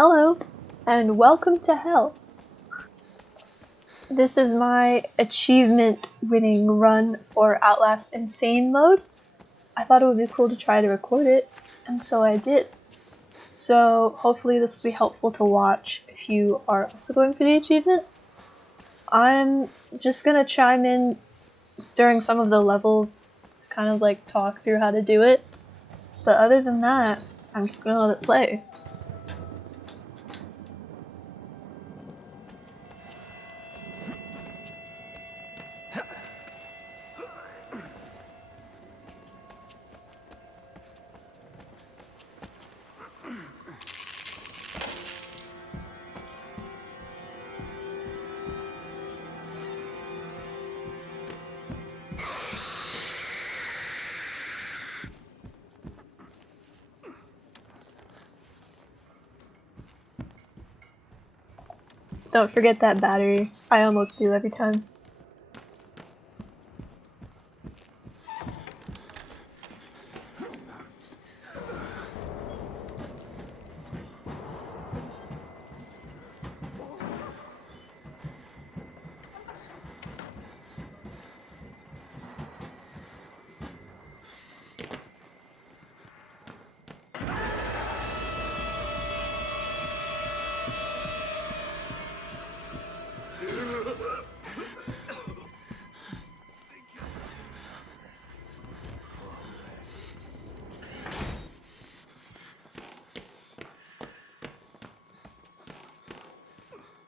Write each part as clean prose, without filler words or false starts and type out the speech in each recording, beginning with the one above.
Hello, and welcome to hell. This is my achievement-winning run for Outlast Insane mode. I thought it would be cool to try to record it, and so I did. So hopefully this will be helpful to watch if you are also going for the achievement. I'm just gonna chime in during some of the levels to kind of like talk through how to do it. But other than that, I'm just gonna let it play. Don't forget that battery. I almost do every time.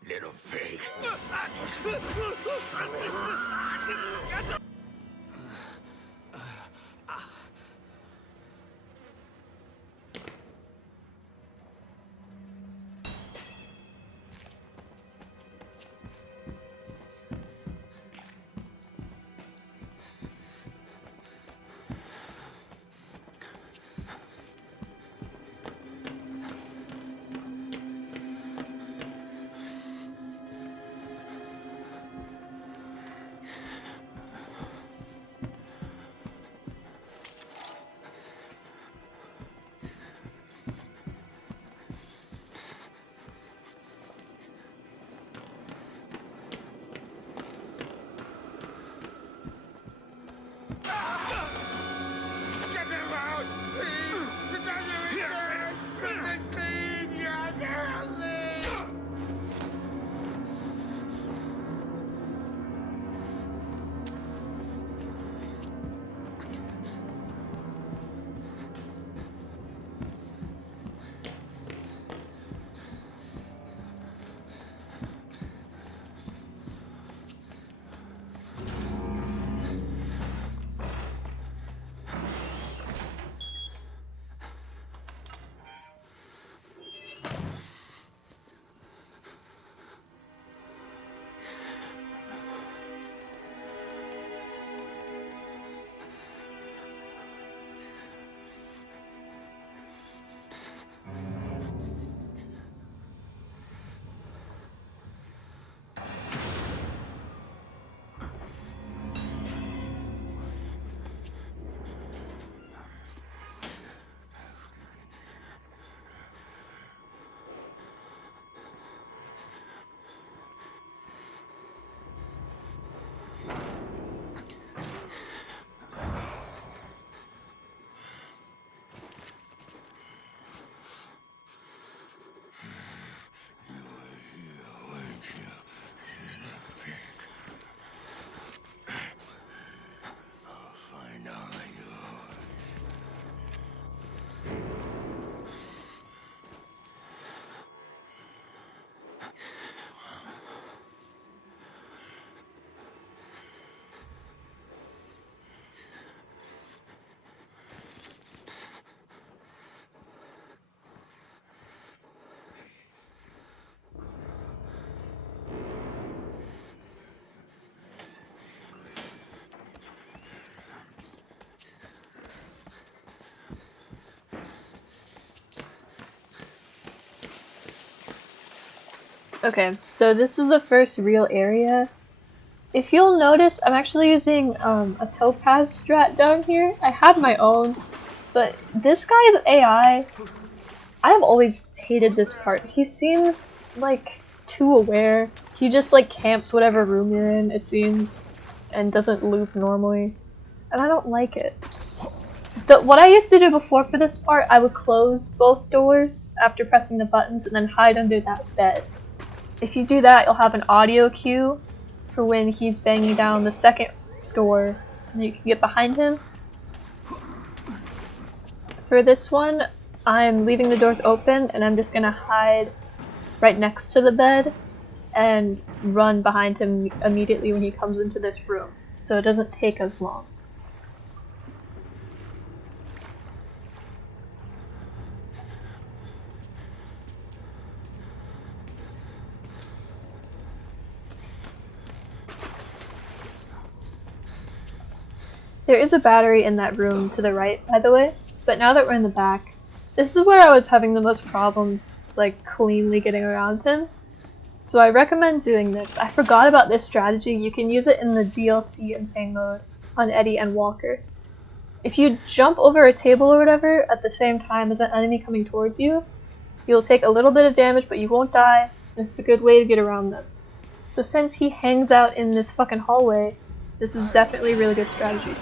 Little pig. Okay, so this is the first real area. If you'll notice, I'm actually using a topaz strat down here. I have my own, but this guy's AI I have always hated this part. He seems like too aware. He just like camps whatever room you're in, it seems, and doesn't loop normally. And I don't like it. What I used to do before for this part, I would close both doors after pressing the buttons and then hide under that bed. If you do that, you'll have an audio cue for when he's banging down the second door, and you can get behind him. For this one, I'm leaving the doors open, and I'm just gonna hide right next to the bed and run behind him immediately when he comes into this room, so it doesn't take as long. There is a battery in that room to the right, by the way, but now that we're in the back, this is where I was having the most problems, like, cleanly getting around him. So I recommend doing this. I forgot about this strategy. You can use it in the DLC Insane Mode on Eddie and Walker. If you jump over a table or whatever at the same time as an enemy coming towards you, you'll take a little bit of damage, but you won't die, and it's a good way to get around them. So since he hangs out in this fucking hallway, this is definitely a really good strategy.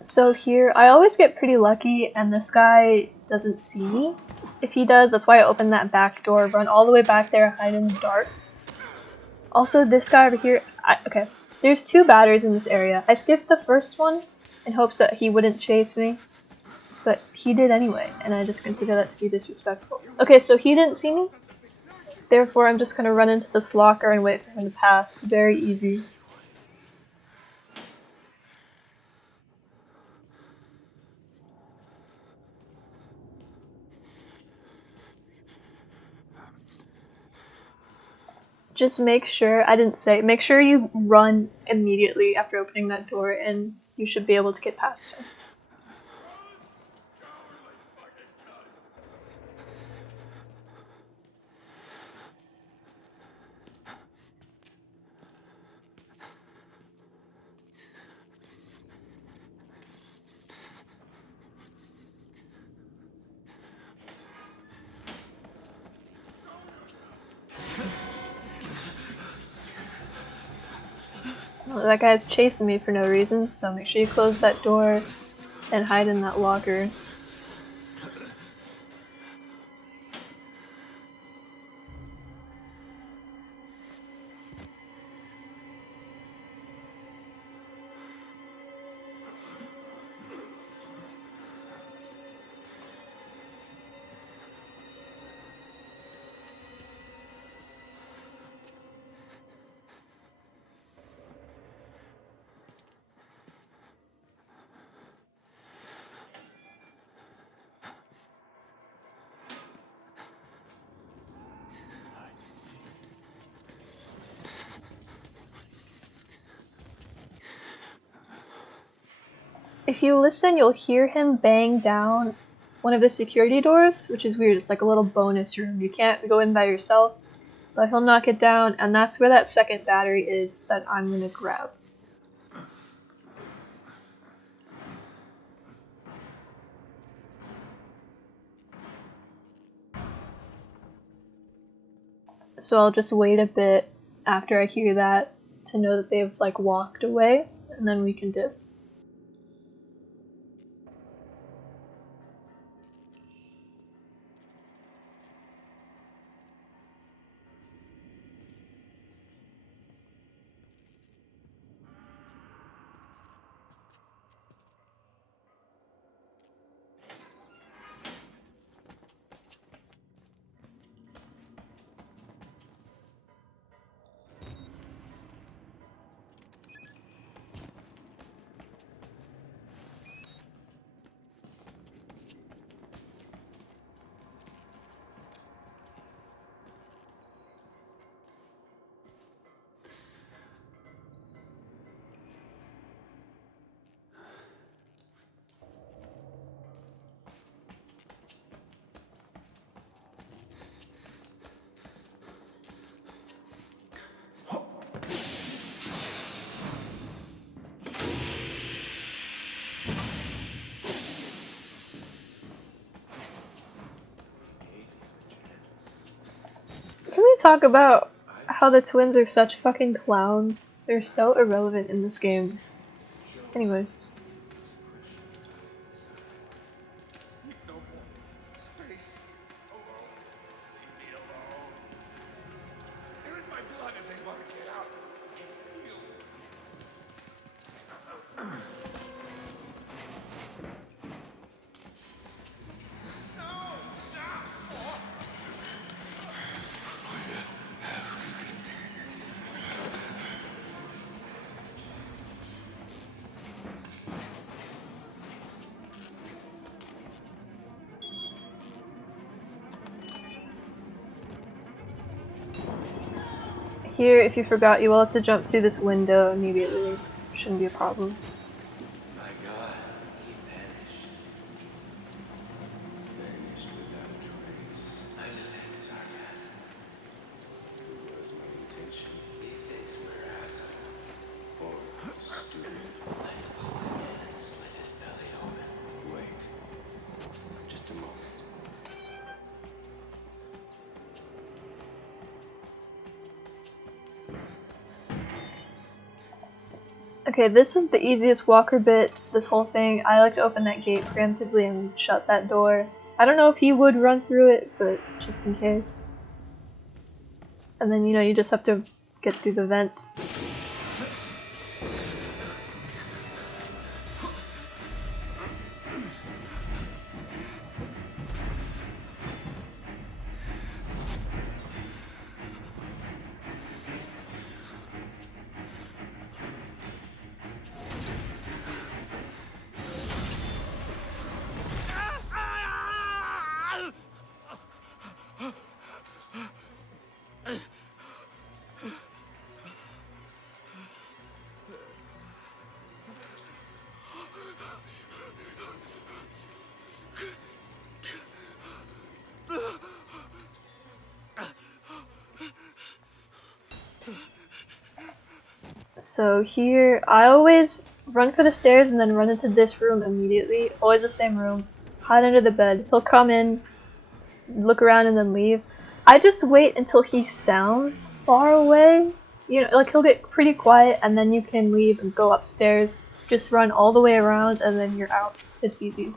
So here, I always get pretty lucky, and this guy doesn't see me. If he does, that's why I open that back door, run all the way back there, hide in the dark. Also, this guy over here, okay, there's 2 batteries in this area. I skipped the first one in hopes that he wouldn't chase me, but he did anyway, and I just consider that to be disrespectful. Okay, so he didn't see me, therefore I'm just gonna run into this locker and wait for him to pass. Very easy. Just make sure, make sure you run immediately after opening that door and you should be able to get past him. Well, that guy's chasing me for no reason, so make sure you close that door and hide in that locker. If you listen, you'll hear him bang down one of the security doors, which is weird. It's like a little bonus room. You can't go in by yourself, but he'll knock it down, and that's where that second battery is that I'm gonna grab. So I'll just wait a bit after I hear that to know that they've like walked away, and then we can dip. Can we talk about how the twins are such fucking clowns? They're so irrelevant in this game. Anyway. Here, if you forgot, you will have to jump through this window immediately. Shouldn't be a problem. My God, he vanished. Vanished without a trace. I just had sarcasm. It was my intention. He thinks we're assholes. Or stupid. Let's pull him in and slit his belly open. Wait. Just a moment. Okay, this is the easiest walker bit, this whole thing. I like to open that gate preemptively and shut that door. I don't know if he would run through it, but just in case. And then, you just have to get through the vent. So here, I always run for the stairs and then run into this room immediately. Always the same room. Hide under the bed. He'll come in, look around, and then leave. I just wait until he sounds far away. Like he'll get pretty quiet and then you can leave and go upstairs. Just run all the way around and then you're out. It's easy.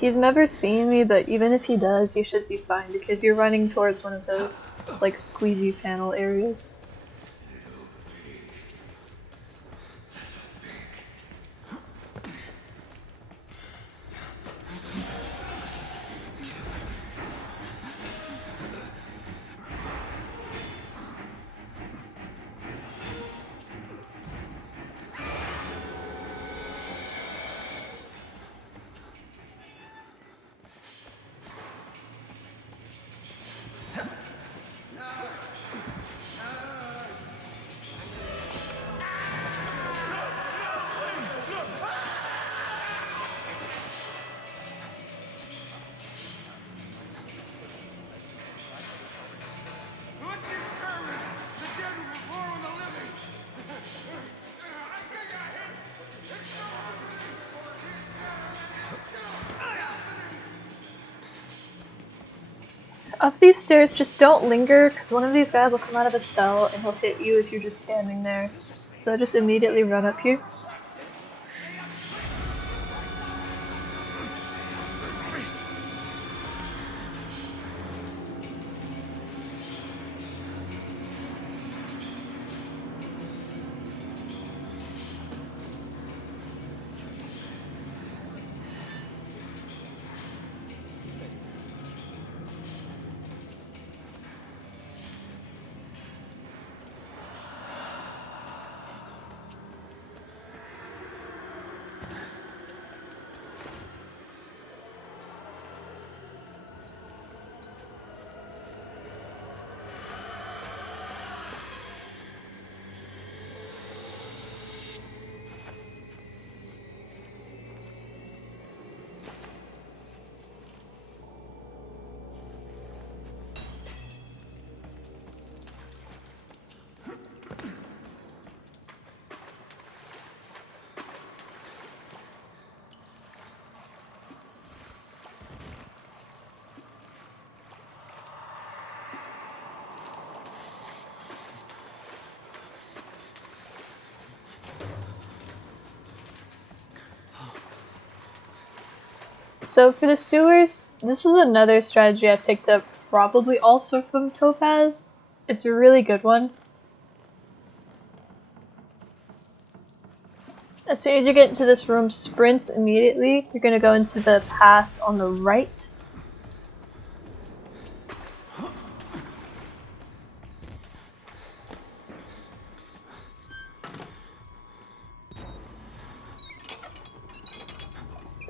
He's never seen me, but even if he does, you should be fine because you're running towards one of those, like, squeegee panel areas. What's the experiment? The dead will perform on the living. I think I hit. It's no Up these stairs, just don't linger, because one of these guys will come out of a cell and he'll hit you if you're just standing there. So just immediately run up here. So for the sewers, this is another strategy I picked up, probably also from Topaz. It's a really good one. As soon as you get into this room, sprint immediately. You're gonna go into the path on the right.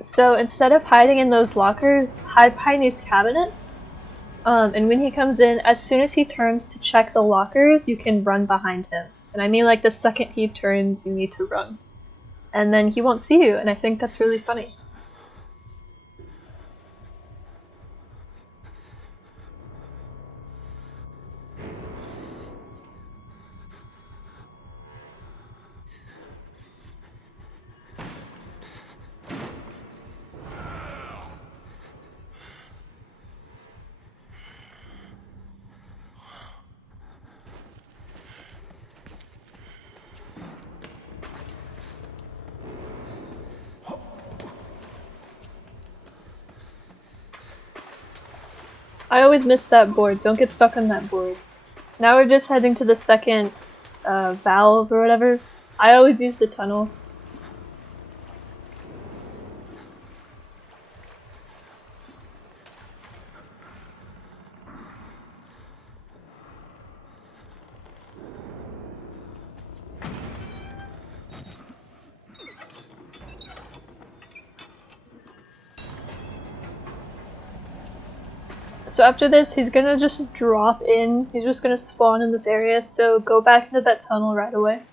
So instead of hiding in those lockers, hide behind these cabinets. And when he comes in, as soon as he turns to check the lockers, you can run behind him. And I mean, like, the second he turns, you need to run. And then he won't see you, and I think that's really funny. I always miss that board. Don't get stuck on that board. Now we're just heading to the second valve or whatever. I always use the tunnel. So after this, he's gonna just drop in. He's just gonna spawn in this area, so go back into that tunnel right away.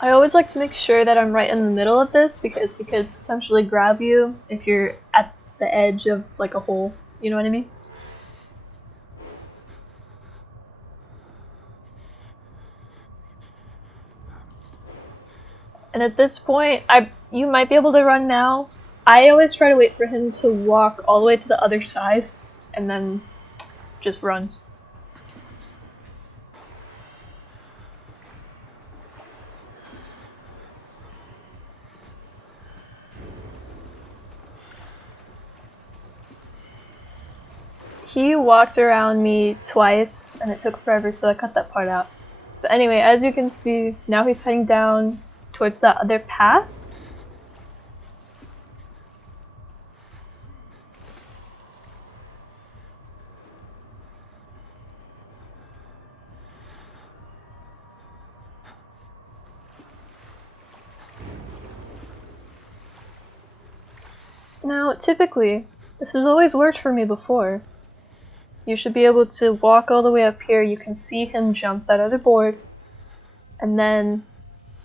I always like to make sure that I'm right in the middle of this because he could potentially grab you if you're at the edge of like a hole. You know what I mean? And at this point, you might be able to run now. I always try to wait for him to walk all the way to the other side, and then just run. He walked around me twice, and it took forever, so I cut that part out. But anyway, as you can see, now he's heading down towards that other path. Now, typically, this has always worked for me before. You should be able to walk all the way up here, you can see him jump that other board, and then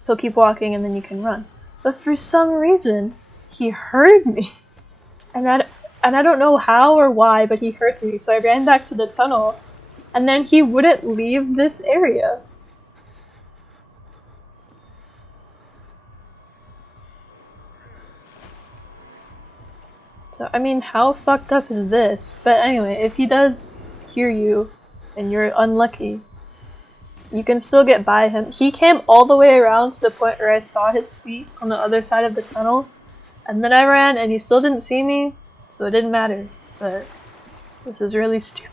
he'll keep walking and then you can run. But for some reason, he heard me. And I don't know how or why, but he heard me, so I ran back to the tunnel, and then he wouldn't leave this area. So, I mean, how fucked up is this? But anyway, if he does hear you, and you're unlucky, you can still get by him. He came all the way around to the point where I saw his feet on the other side of the tunnel, and then I ran, and he still didn't see me, so it didn't matter. But this is really stupid.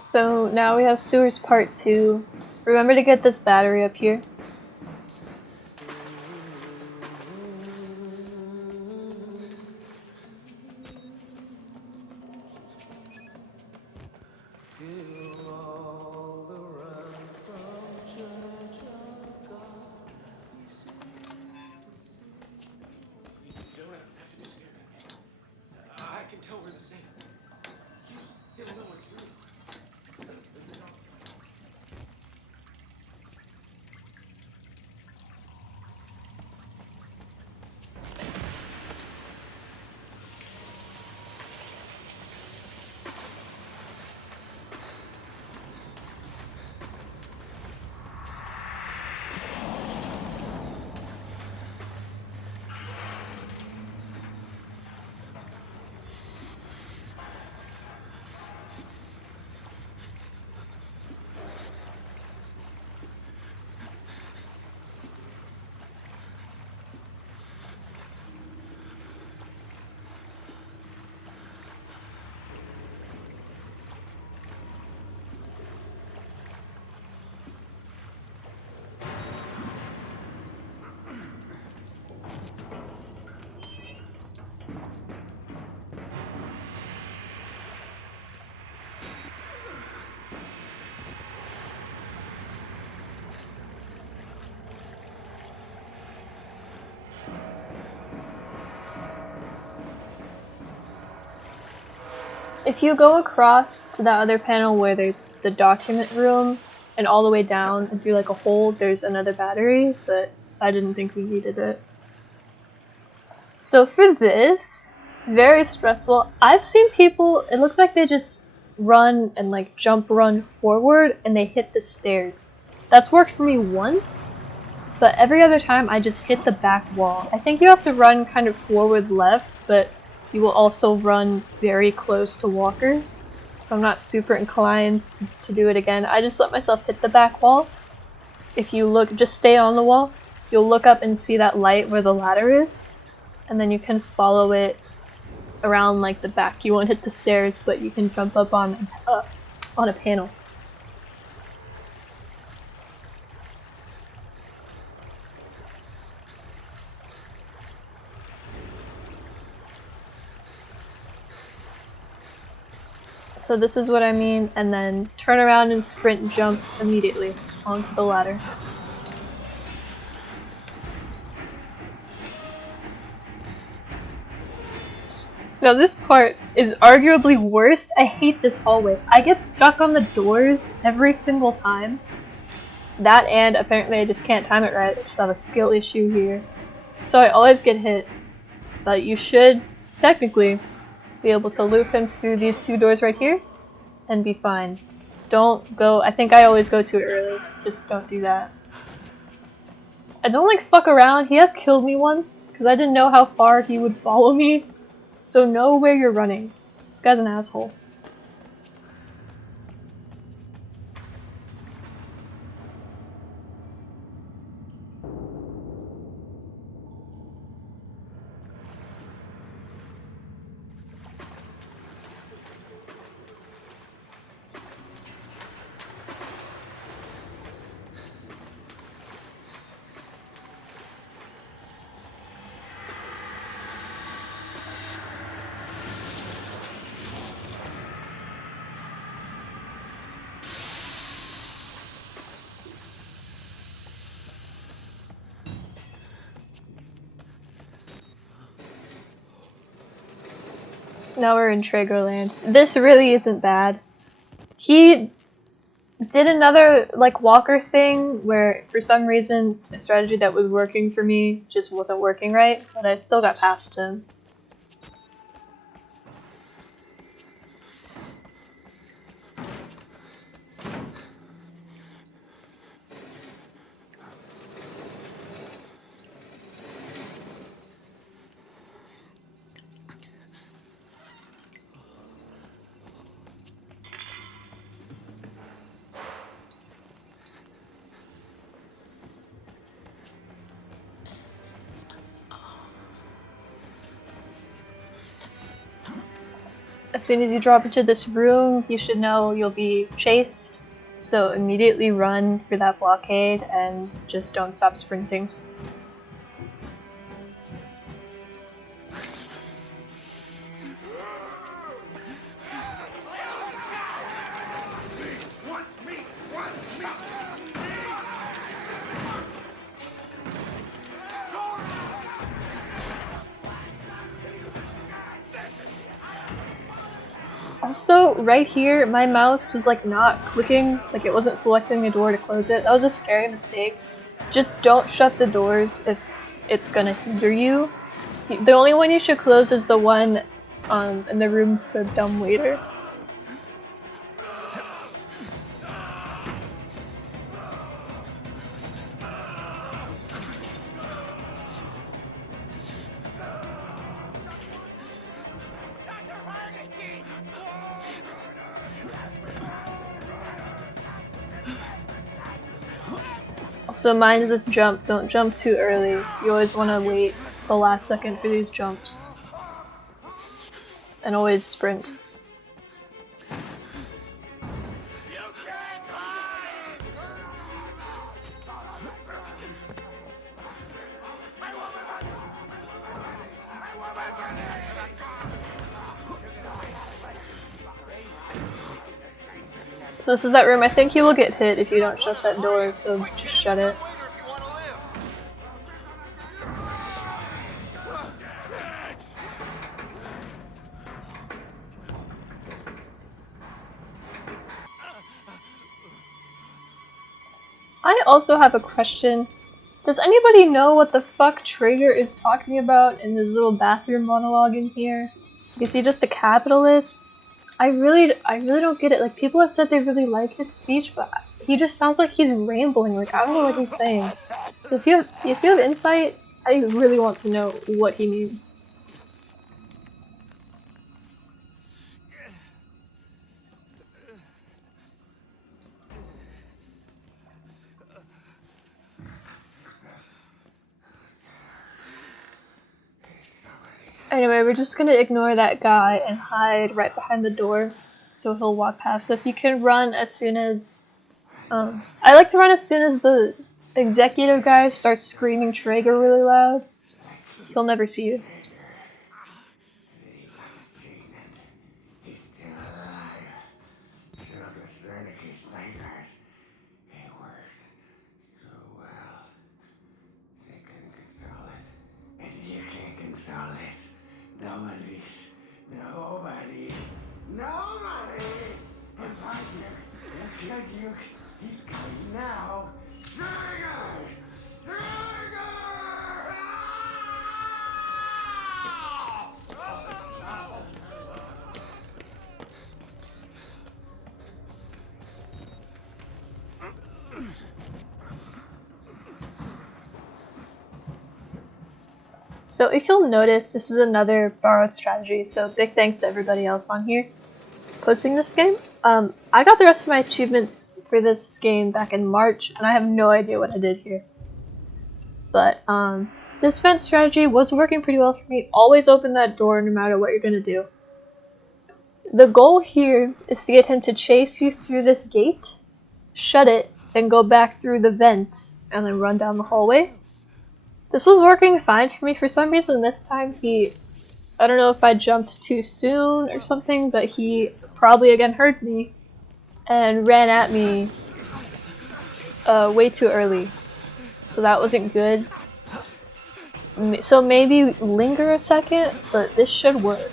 So now we have sewers part 2. Remember to get this battery up here. I can tell we're the same. You just don't know what's real. If you go across to that other panel where there's the document room, and all the way down and through like a hole, there's another battery, but I didn't think we needed it. So for this, very stressful. I've seen people, it looks like they just run and like jump run forward and they hit the stairs. That's worked for me once, but every other time I just hit the back wall. I think you have to run kind of forward left, but you will also run very close to Walker. So I'm not super inclined to do it again. I just let myself hit the back wall. If you look, just stay on the wall, you'll look up and see that light where the ladder is, and then you can follow it around like the back. You won't hit the stairs, but you can jump up on a panel. So this is what I mean, and then turn around and sprint jump immediately onto the ladder. Now this part is arguably worse. I hate this hallway. I get stuck on the doors every single time. That, and apparently I just can't time it right. I just have a skill issue here. So I always get hit. But you should, technically, be able to loop him through these two doors right here and be fine. Don't go, I think I always go too early. Just don't do that. I don't like fuck around. He has killed me once because I didn't know how far he would follow me. So know where you're running. This guy's an asshole. Now we're in Traegerland. This really isn't bad. He did another like Walker thing where for some reason a strategy that was working for me just wasn't working right, but I still got past him. As soon as you drop into this room, you should know you'll be chased, so immediately run for that blockade and just don't stop sprinting. Also, right here, my mouse was like not clicking, like it wasn't selecting the door to close it. That was a scary mistake. Just don't shut the doors if it's gonna hinder you. The only one you should close is the one in the room to the dumb waiter. Also mind this jump, don't jump too early. You always want to wait to the last second for these jumps. And always sprint. So this is that room. I think you will get hit if you don't shut that door, so just shut it. I also have a question. Does anybody know what the fuck Traeger is talking about in this little bathroom monologue in here? Is he just a capitalist? I really don't get it. Like, people have said they really like his speech, but he just sounds like he's rambling. Like, I don't know what he's saying. So if you have insight, I really want to know what he means. Anyway, we're just gonna ignore that guy and hide right behind the door, so he'll walk past us. You can run as soon as I like to run as soon as the executive guy starts screaming Traeger really loud. He'll never see you. He's still alive. So the Lunatic snipers. It worked so well. They couldn't control it. And you can't control it. Nobody. If I kill you, he's coming now. Trigger! So if you'll notice, this is another borrowed strategy, so big thanks to everybody else on here posting this game. I got the rest of my achievements for this game back in March, and I have no idea what I did here. But this fence strategy was working pretty well for me. Always open that door no matter what you're gonna do. The goal here is to get him to chase you through this gate, shut it, and go back through the vent, and then run down the hallway. This was working fine for me. For some reason this time I don't know if I jumped too soon or something, but he probably again heard me and ran at me way too early. So that wasn't good. So maybe linger a second, but this should work.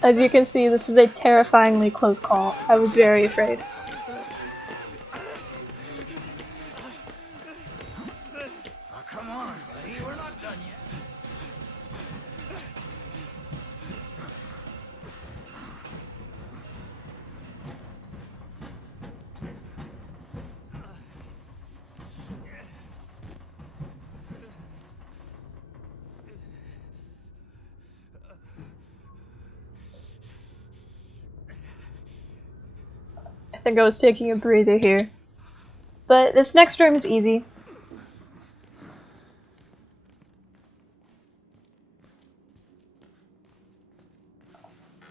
As you can see, this is a terrifyingly close call. I was very afraid. Oh, come on, buddy. We're not done yet. I think I was taking a breather here. But this next room is easy.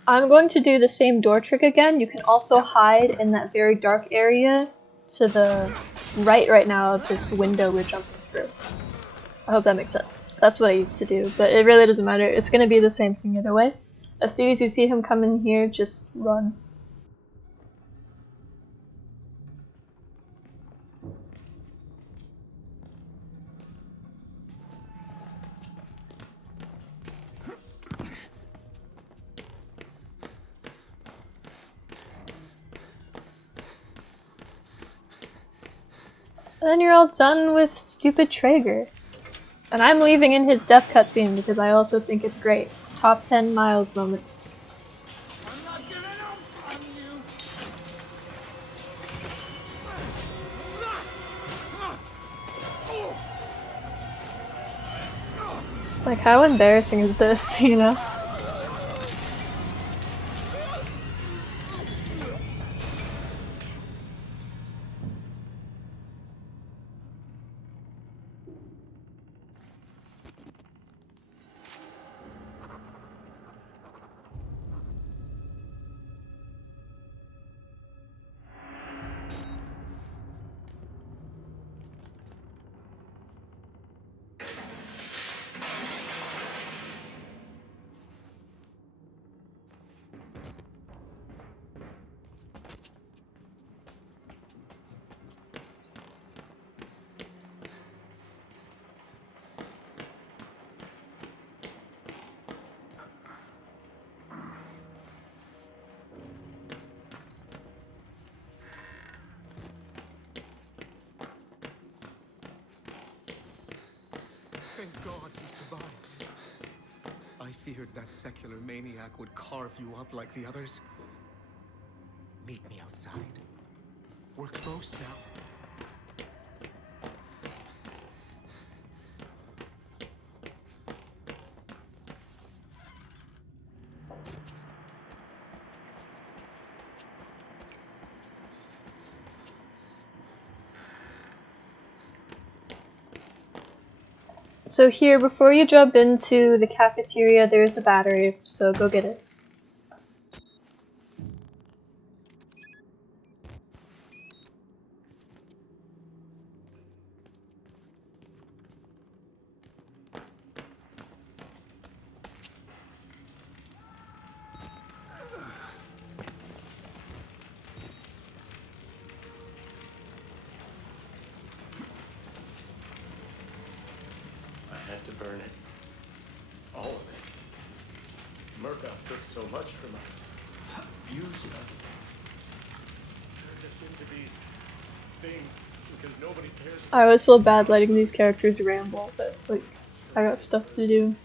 I'm going to do the same door trick again. You can also hide in that very dark area to the right now of this window we're jumping through. I hope that makes sense. That's what I used to do, but it really doesn't matter. It's going to be the same thing either way. As soon as you see him come in here, just run. And then you're all done with stupid Traeger. And I'm leaving in his death cutscene because I also think it's great. Top 10 Miles moments. I'm not giving up on you. Like, how embarrassing is this, you know? Thank God you survived. I feared that secular maniac would carve you up like the others. Meet me outside. We're close now. So here, before you jump into the cafeteria, there's a battery, so go get it. I had to burn it. All of it. Murkoff took so much from us. Abused us. Turned us into these things because nobody cares. I always feel bad letting these characters ramble, but like, I got stuff to do.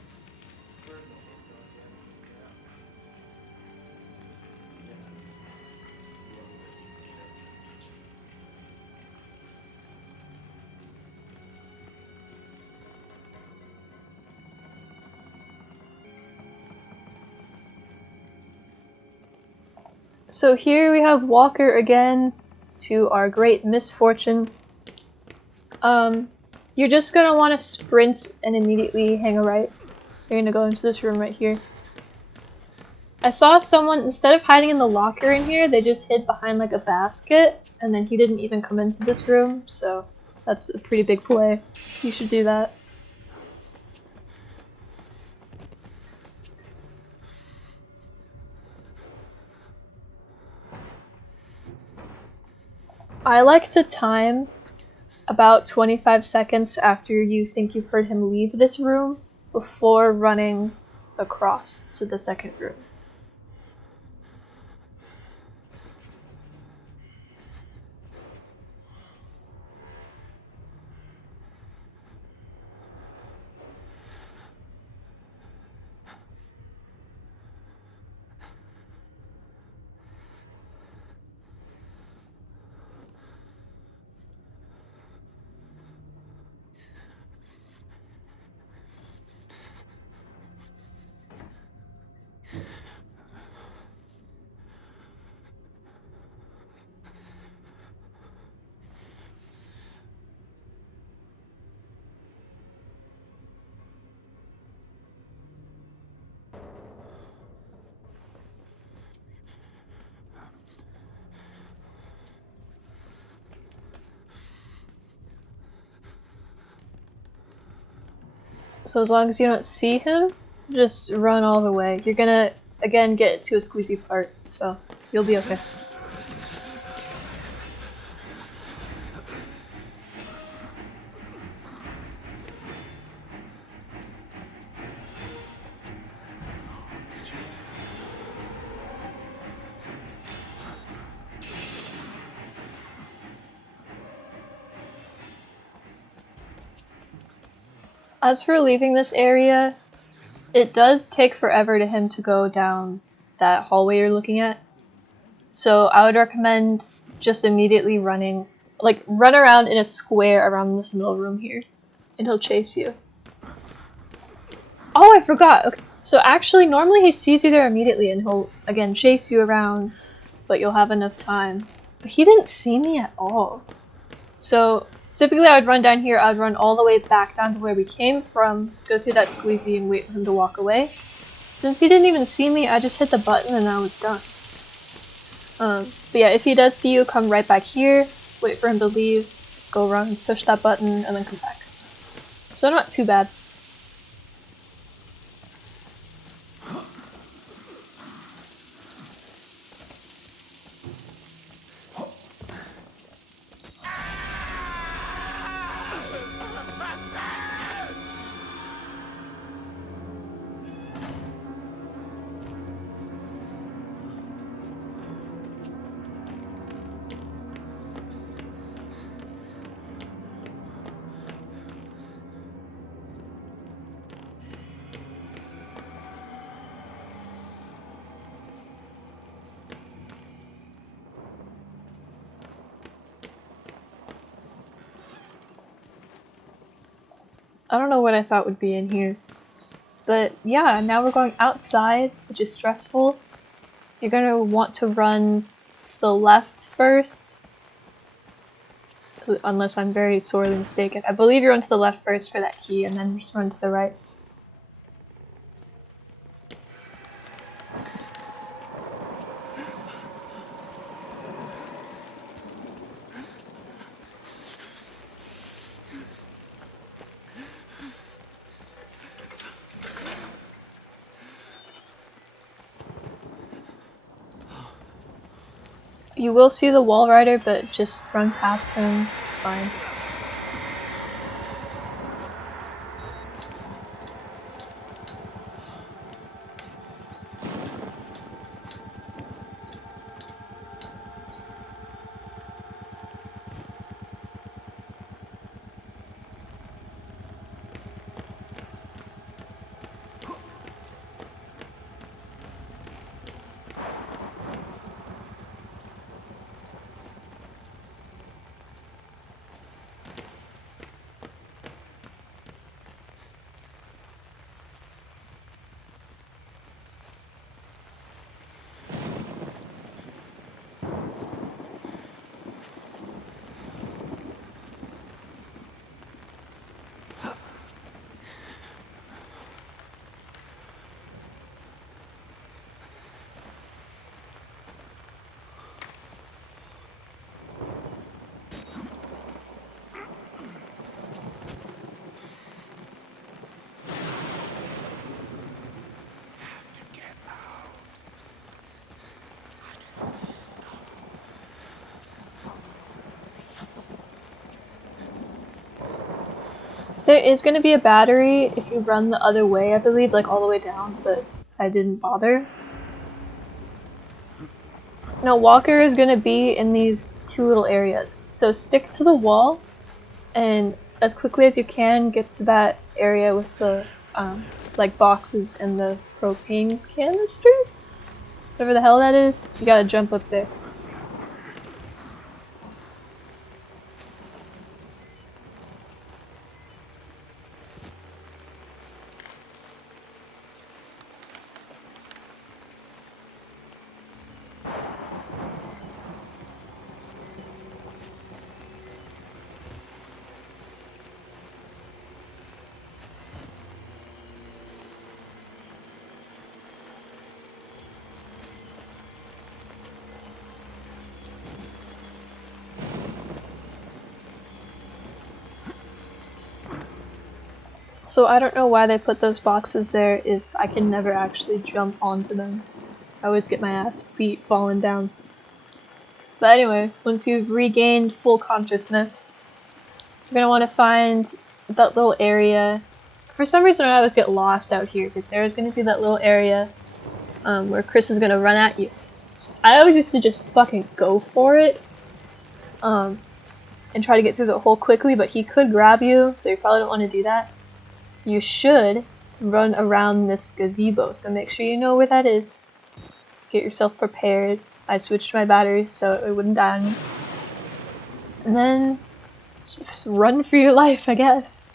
So here we have Walker again, to our great misfortune. You're just gonna want to sprint and immediately hang a right. You're gonna go into this room right here. I saw someone, instead of hiding in the locker in here, they just hid behind like a basket, and then he didn't even come into this room, so that's a pretty big play. You should do that. I like to time about 25 seconds after you think you've heard him leave this room before running across to the second room. So as long as you don't see him, just run all the way. You're gonna, again, get to a squeezy part, so you'll be okay. As for leaving this area, it does take forever to him to go down that hallway you're looking at. So I would recommend just immediately running, like run around in a square around this middle room here, and he'll chase you. Oh, I forgot! Okay. So actually, normally he sees you there immediately and he'll, again, chase you around, but you'll have enough time. But he didn't see me at all. So typically I would run down here, I would run all the way back down to where we came from, go through that squeezy and wait for him to walk away. Since he didn't even see me, I just hit the button and I was done. But yeah, if he does see you, come right back here, wait for him to leave, go run, push that button, and then come back. So not too bad. I don't know what I thought would be in here. But yeah, now we're going outside, which is stressful. You're gonna want to run to the left first. Unless I'm very sorely mistaken. I believe you run to the left first for that key, and then just run to the right. You will see the wall rider, but just run past him. It's fine. There is going to be a battery if you run the other way, I believe, like all the way down, but I didn't bother. No, Walker is going to be in these two little areas. So stick to the wall, and as quickly as you can, get to that area with the like boxes and the propane canisters? Whatever the hell that is, you gotta jump up there. So I don't know why they put those boxes there if I can never actually jump onto them. I always get my ass beat falling down. But anyway, once you've regained full consciousness, you're gonna want to find that little area. For some reason I always get lost out here, but there's gonna be that little area where Chris is gonna run at you. I always used to just fucking go for it and try to get through the hole quickly, but he could grab you, so you probably don't want to do that. You should run around this gazebo, so make sure you know where that is. Get yourself prepared. I switched my batteries so it wouldn't die on me. And then just run for your life, I guess.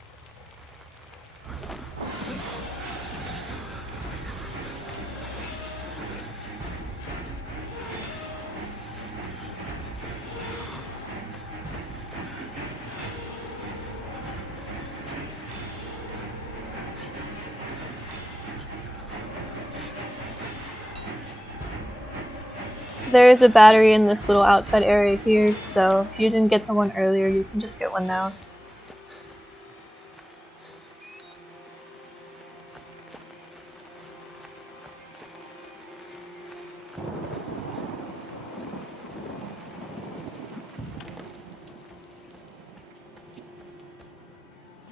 There is a battery in this little outside area here, so if you didn't get the one earlier, you can just get one now.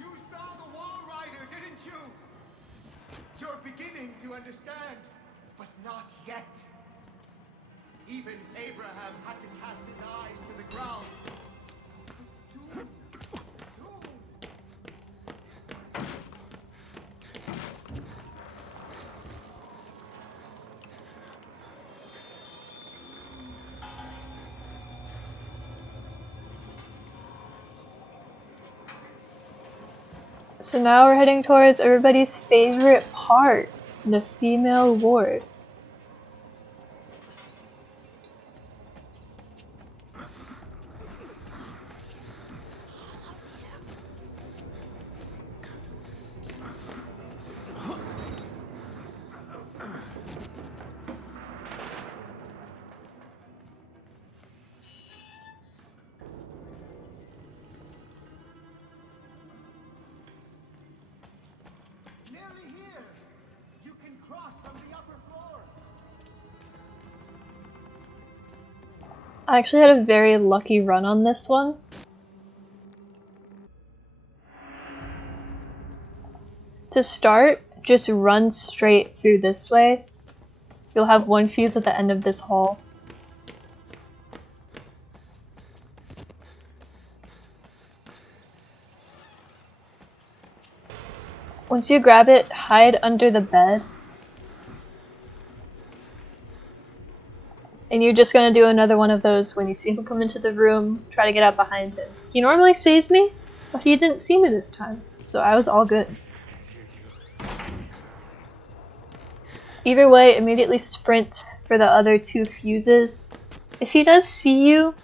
You saw the wall rider, didn't you? You're beginning to understand, but not yet. Even Abraham had to cast his eyes to the ground. But soon, soon. So now we're heading towards everybody's favorite part, the female ward. Nearly here. You can cross from the upper floors. I actually had a very lucky run on this one. To start, just run straight through this way. You'll have one fuse at the end of this hall. Once you grab it, hide under the bed. And you're just gonna do another one of those when you see him come into the room, try to get out behind him. He normally sees me, but he didn't see me this time, so I was all good. Either way, immediately sprint for the other 2 fuses. If he does see you,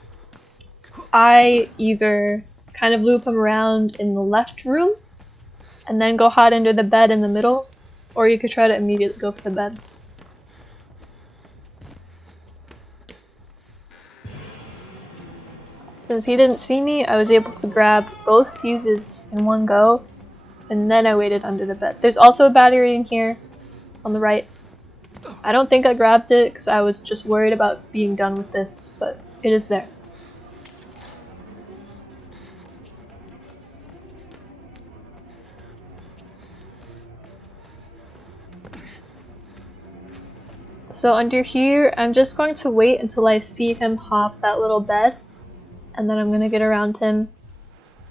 I either kind of loop him around in the left room, and then go hide under the bed in the middle, or you could try to immediately go for the bed. Since he didn't see me, I was able to grab both fuses in one go, and then I waited under the bed. There's also a battery in here, on the right. I don't think I grabbed it, because I was just worried about being done with this, but it is there. So under here, I'm just going to wait until I see him hop that little bed, and then I'm going to get around him,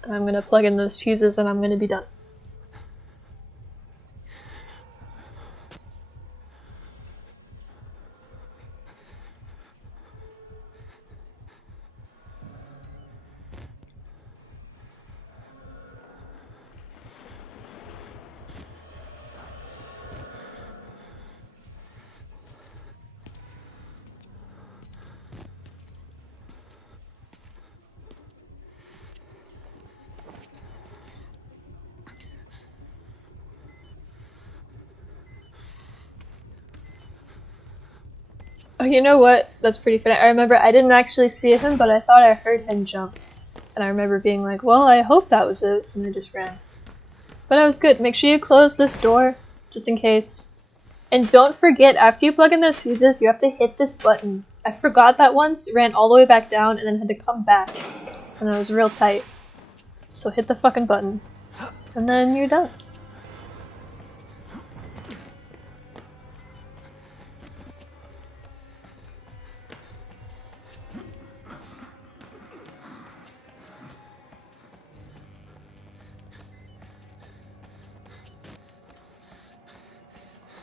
and I'm going to plug in those fuses, and I'm going to be done. Oh, you know what? That's pretty funny. I remember I didn't actually see him, but I thought I heard him jump. And I remember being like, well, I hope that was it, and I just ran. But I was good. Make sure you close this door, just in case. And don't forget, after you plug in those fuses, you have to hit this button. I forgot that once, ran all the way back down, and then had to come back. And it was real tight. So hit the fucking button. And then you're done.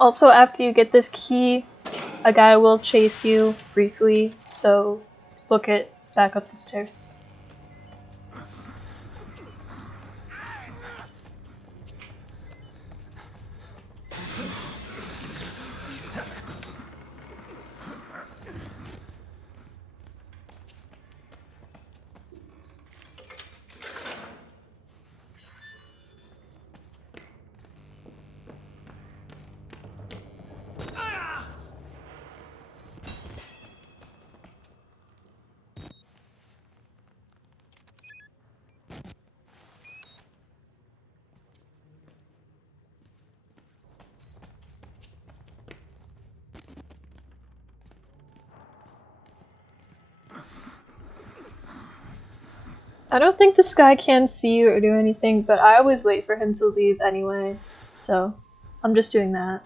Also, after you get this key, a guy will chase you briefly, so book it back up the stairs. I don't think this guy can see you or do anything, but I always wait for him to leave anyway, so I'm just doing that.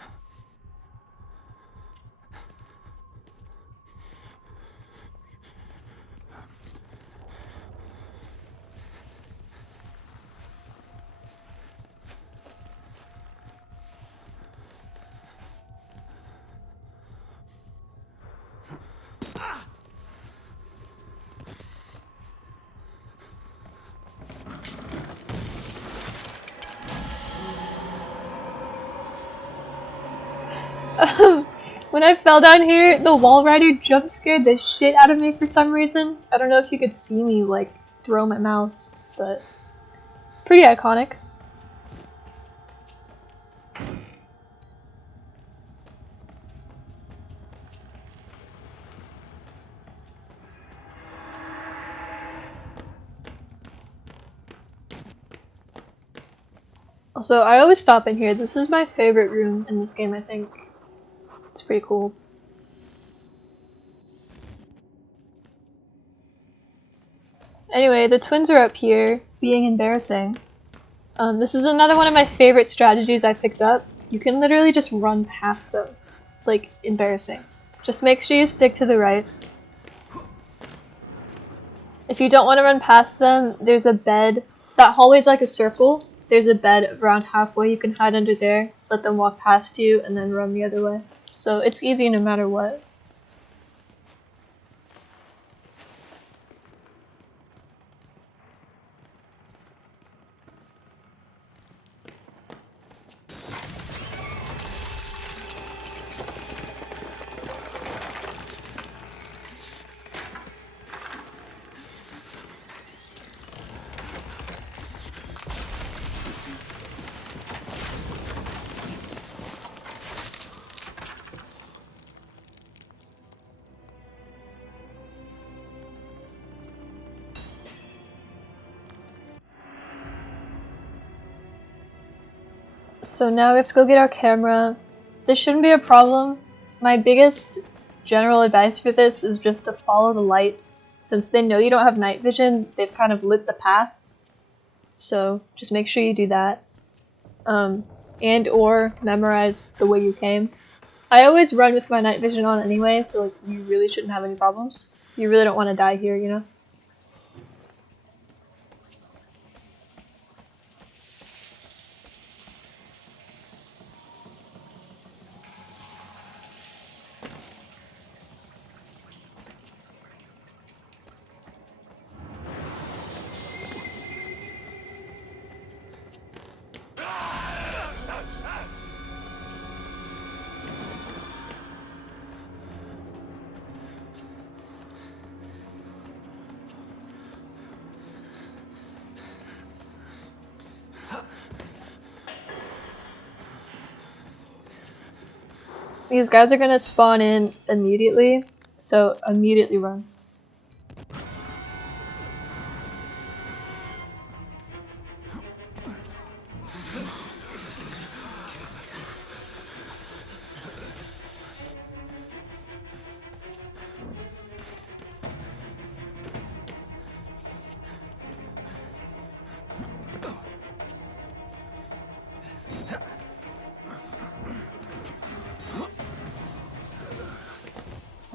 When I fell down here, the wall rider jump scared the shit out of me for some reason. I don't know if you could see me like throw my mouse, but pretty iconic. Also, I always stop in here. This is my favorite room in this game, I think. It's pretty cool. Anyway, the twins are up here, being embarrassing. This is another one of my favorite strategies I picked up. You can literally just run past them. Like, embarrassing. Just make sure you stick to the right. If you don't want to run past them, there's a bed. That hallway's like a circle. There's a bed around halfway. You can hide under there, let them walk past you, and then run the other way. So it's easy no matter what. So now we have to go get our camera. This shouldn't be a problem. My biggest general advice for this is just to follow the light. Since they know you don't have night vision, they've kind of lit the path. So just make sure you do that. And or memorize the way you came. I always run with my night vision on anyway, so like, you really shouldn't have any problems. You really don't want to die here, you know? These guys are gonna spawn in immediately, so immediately run.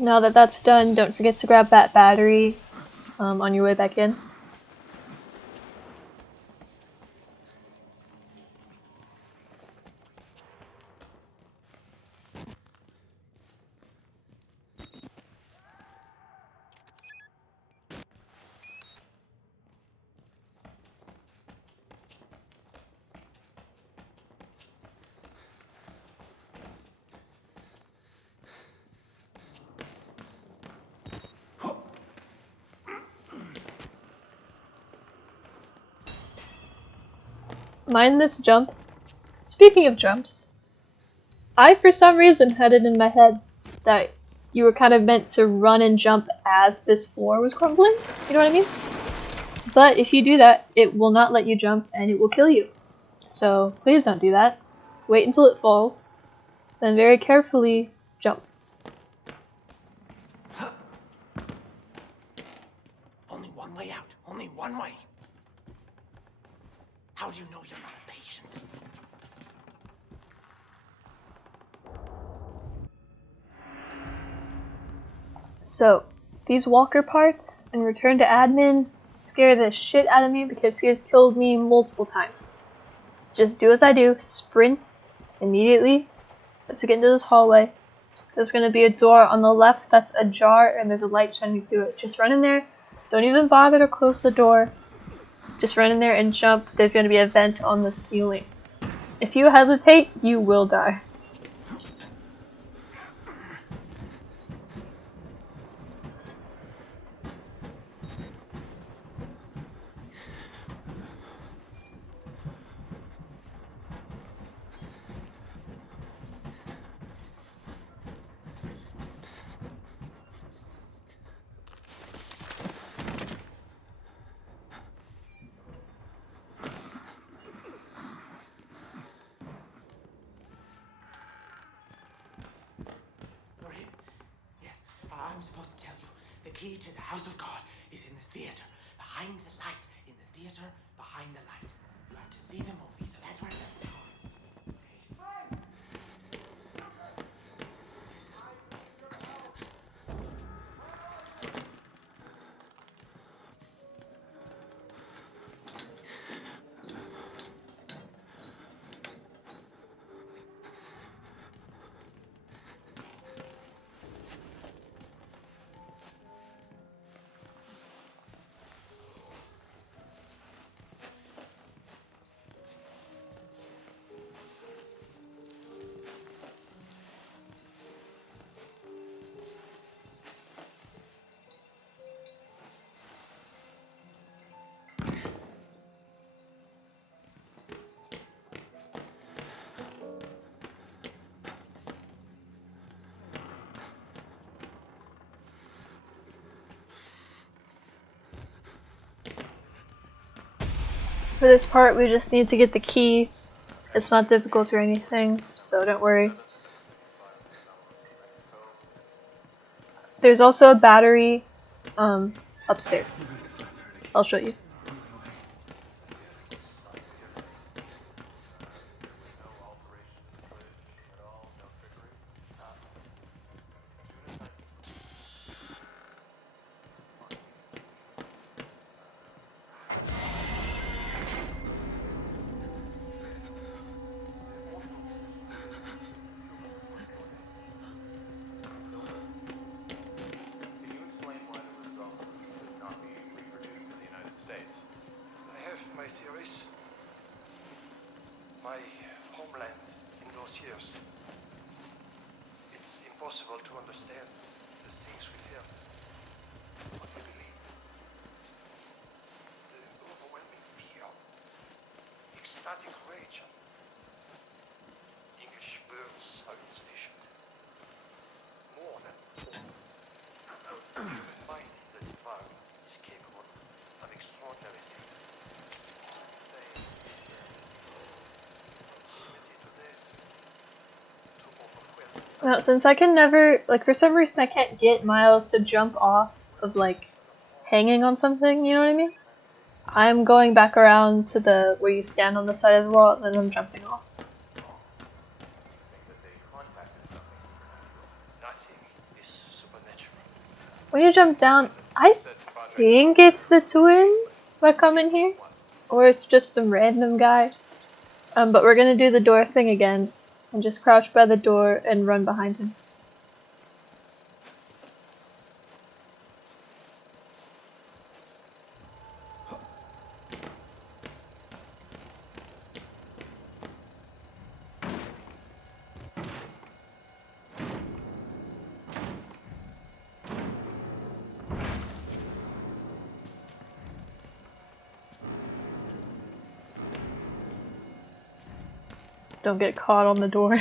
Now that that's done, don't forget to grab that battery on your way back in. Mind this jump. Speaking of jumps, I for some reason had it in my head that you were kind of meant to run and jump as this floor was crumbling. You know what I mean? But if you do that, it will not let you jump and it will kill you. So please don't do that. Wait until it falls, then very carefully jump. Only one way out. Only one way. How do you know you're not a patient? So, these walker parts and return to admin scare the shit out of me because he has killed me multiple times. Just do as I do, sprint immediately. Let's get into this hallway. There's going to be a door on the left that's ajar and there's a light shining through it. Just run in there. Don't even bother to close the door. Just run in there and jump. There's going to be a vent on the ceiling. If you hesitate, you will die. I'm supposed to tell you. The key to the house of God is in the theater. Behind the light. In the theater, behind the light. You have to see the movie, so that's where I left the car. For this part, we just need to get the key. It's not difficult or anything, so don't worry. There's also a battery upstairs. I'll show you. My homeland in those years. It's impossible to understand the things we felt, what we believe. The overwhelming fear, ecstatic rage, English birds hallucination. More than human mind in the divine is capable of extraordinary things. Now, since I can never, like, for some reason I can't get Miles to jump off of, like, hanging on something, you know what I mean? I'm going back around to the, where you stand on the side of the wall, and then I'm jumping off. When you jump down, I think it's the twins that come in here. Or it's just some random guy. But we're gonna do the door thing again. And just crouch by the door and run behind him. Don't get caught on the door.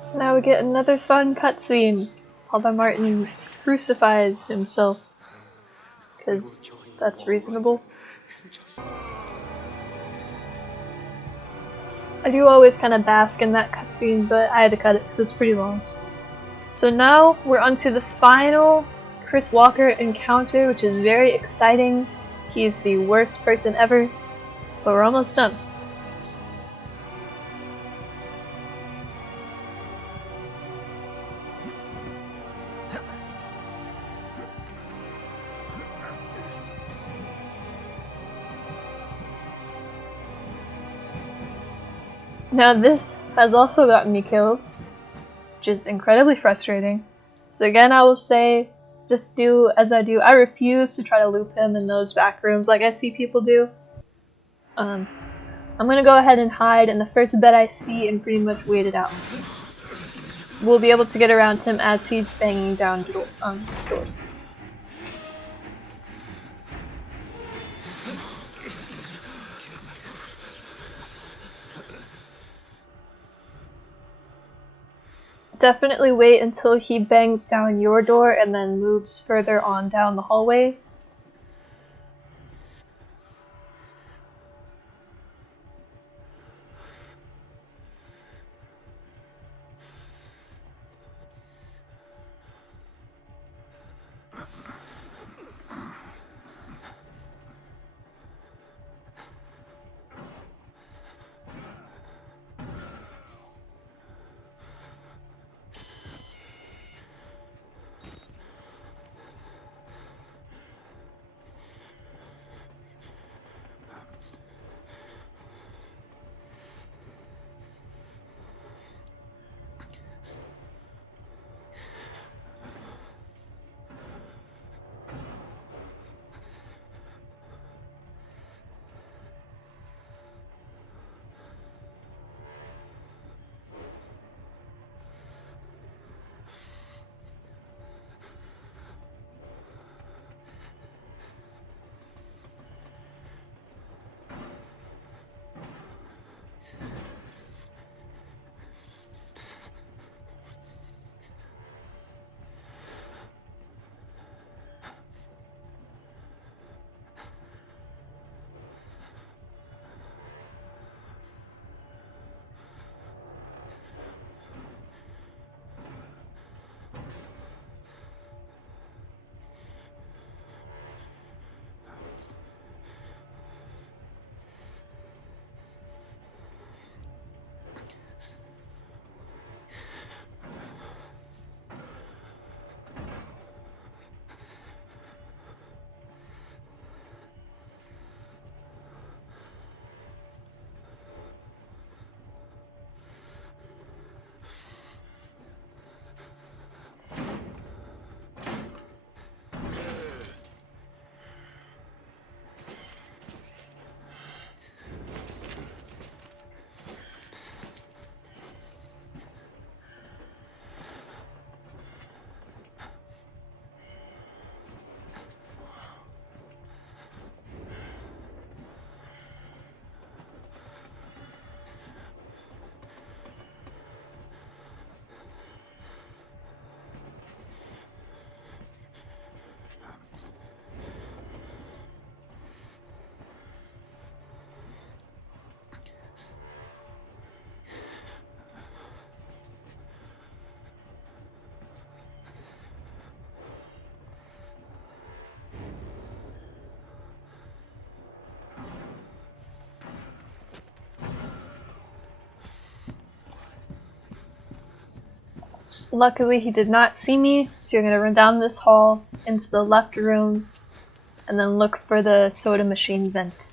So now we get another fun cutscene. Papa Martin crucifies himself. because that's reasonable. I do always kind of bask in that cutscene, but I had to cut it because it's pretty long. So now we're onto the final Chris Walker encounter, which is very exciting. He's the worst person ever, but we're almost done. Now this has also gotten me killed, which is incredibly frustrating. So again, I will say, just do as I do. I refuse to try to loop him in those back rooms like I see people do. I'm gonna go ahead and hide in the first bed I see and pretty much wait it out. We'll be able to get around him as he's banging down doors. Definitely wait until he bangs down your door and then moves further on down the hallway. Luckily, he did not see me, so you're going to run down this hall into the left room and then look for the soda machine vent.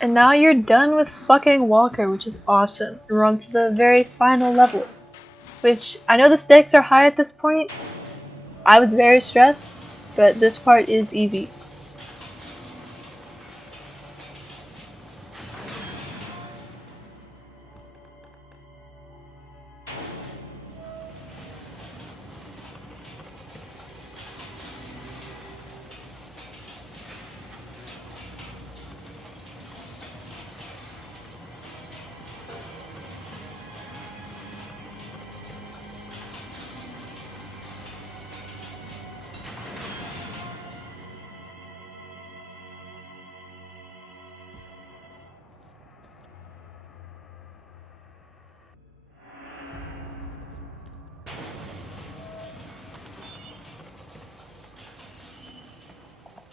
And now you're done with fucking Walker, which is awesome. We're on to the very final level, which I know the stakes are high at this point. I was very stressed, but this part is easy.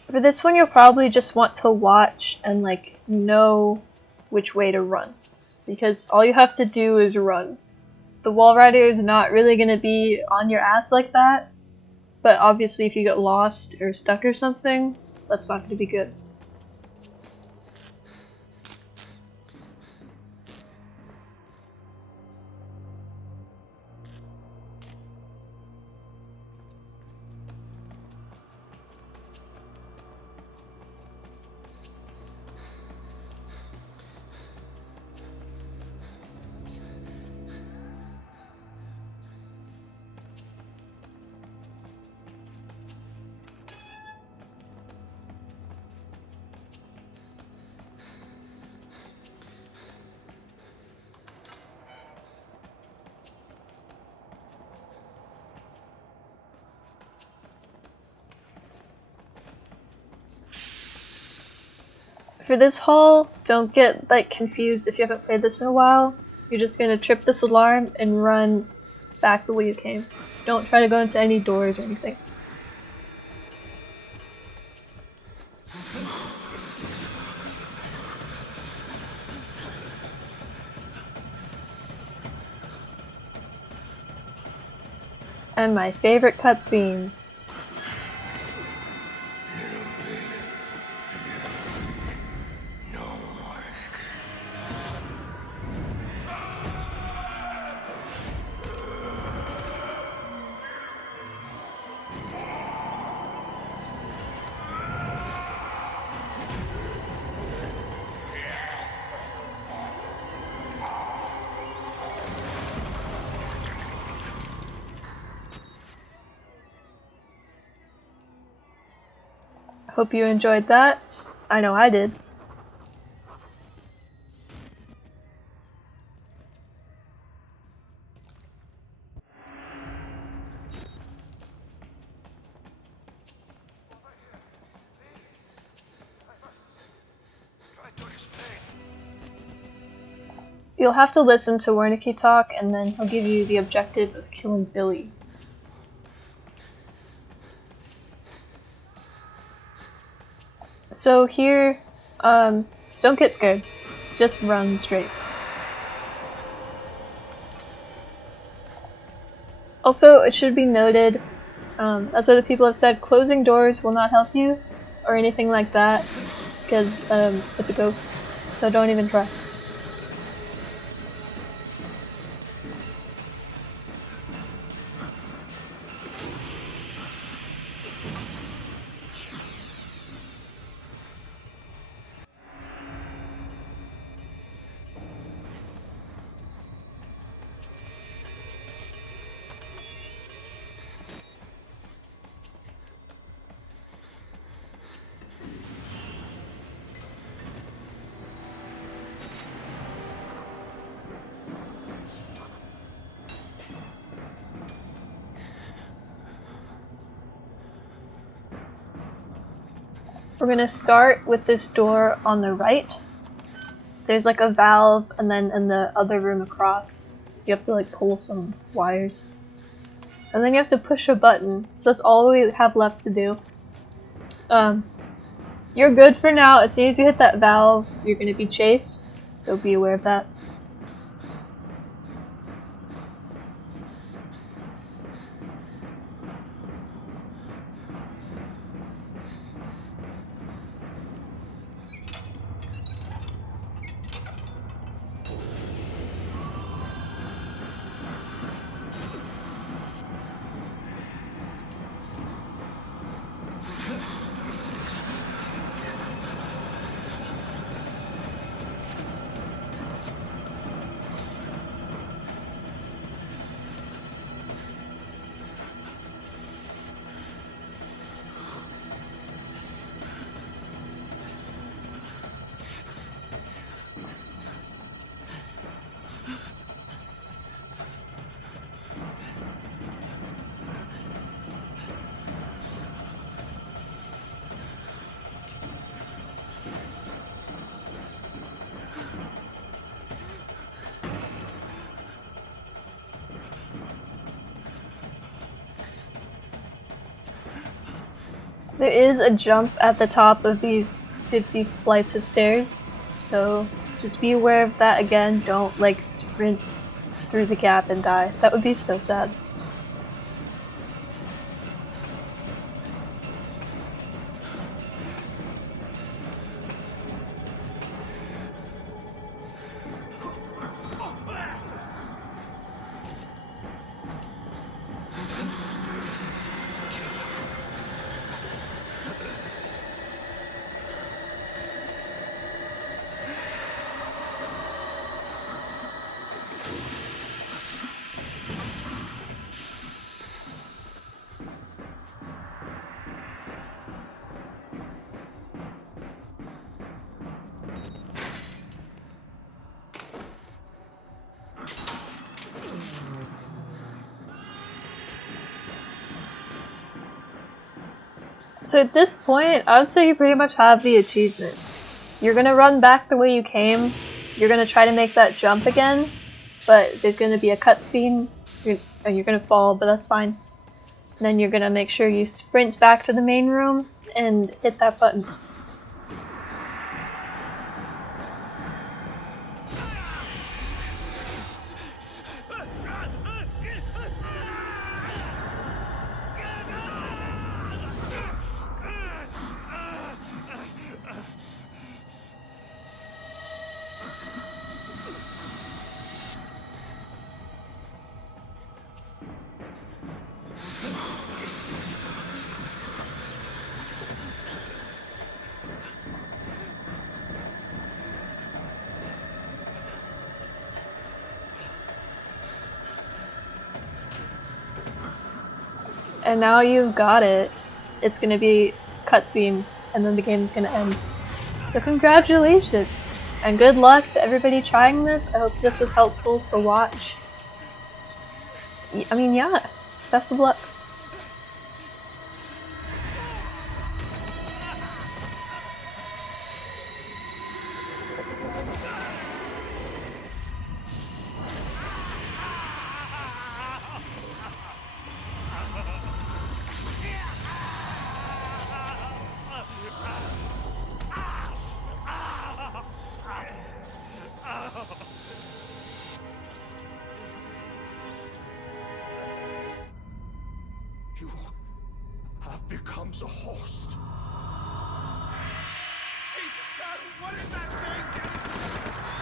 For this one, you'll probably just want to watch and like know which way to run, because all you have to do is run. The wall rider is not really going to be on your ass like that, but obviously if you get lost or stuck or something, that's not going to be good. For this hall, don't get like confused if you haven't played this in a while. You're just gonna trip this alarm and run back the way you came. Don't try to go into any doors or anything. And my favorite cutscene. Hope you enjoyed that. I know I did. You'll have to listen to Wernicke talk, and then he'll give you the objective of killing Billy. So here, don't get scared. Just run straight. Also, it should be noted, as other people have said, closing doors will not help you, or anything like that, because it's a ghost, so don't even try. We're gonna start with this door on the right. There's like a valve, and then in the other room across, you have to like pull some wires. And then you have to push a button, so that's all we have left to do. You're good for now. As soon as you hit that valve, you're gonna be chased, so be aware of that. There is a jump at the top of these 50 flights of stairs, so just be aware of that again. Don't like sprint through the gap and die. That would be so sad. So at this point, I would say you pretty much have the achievement. You're gonna run back the way you came, you're gonna try to make that jump again, but there's gonna be a cutscene, you're gonna fall, but that's fine. And then you're gonna make sure you sprint back to the main room and hit that button. And now you've got it. It's gonna be cutscene, and then the game's gonna end. So congratulations! And good luck to everybody trying this. I hope this was helpful to watch. I mean, yeah. Best of luck. You have become the host. Jesus, God, what is that thing?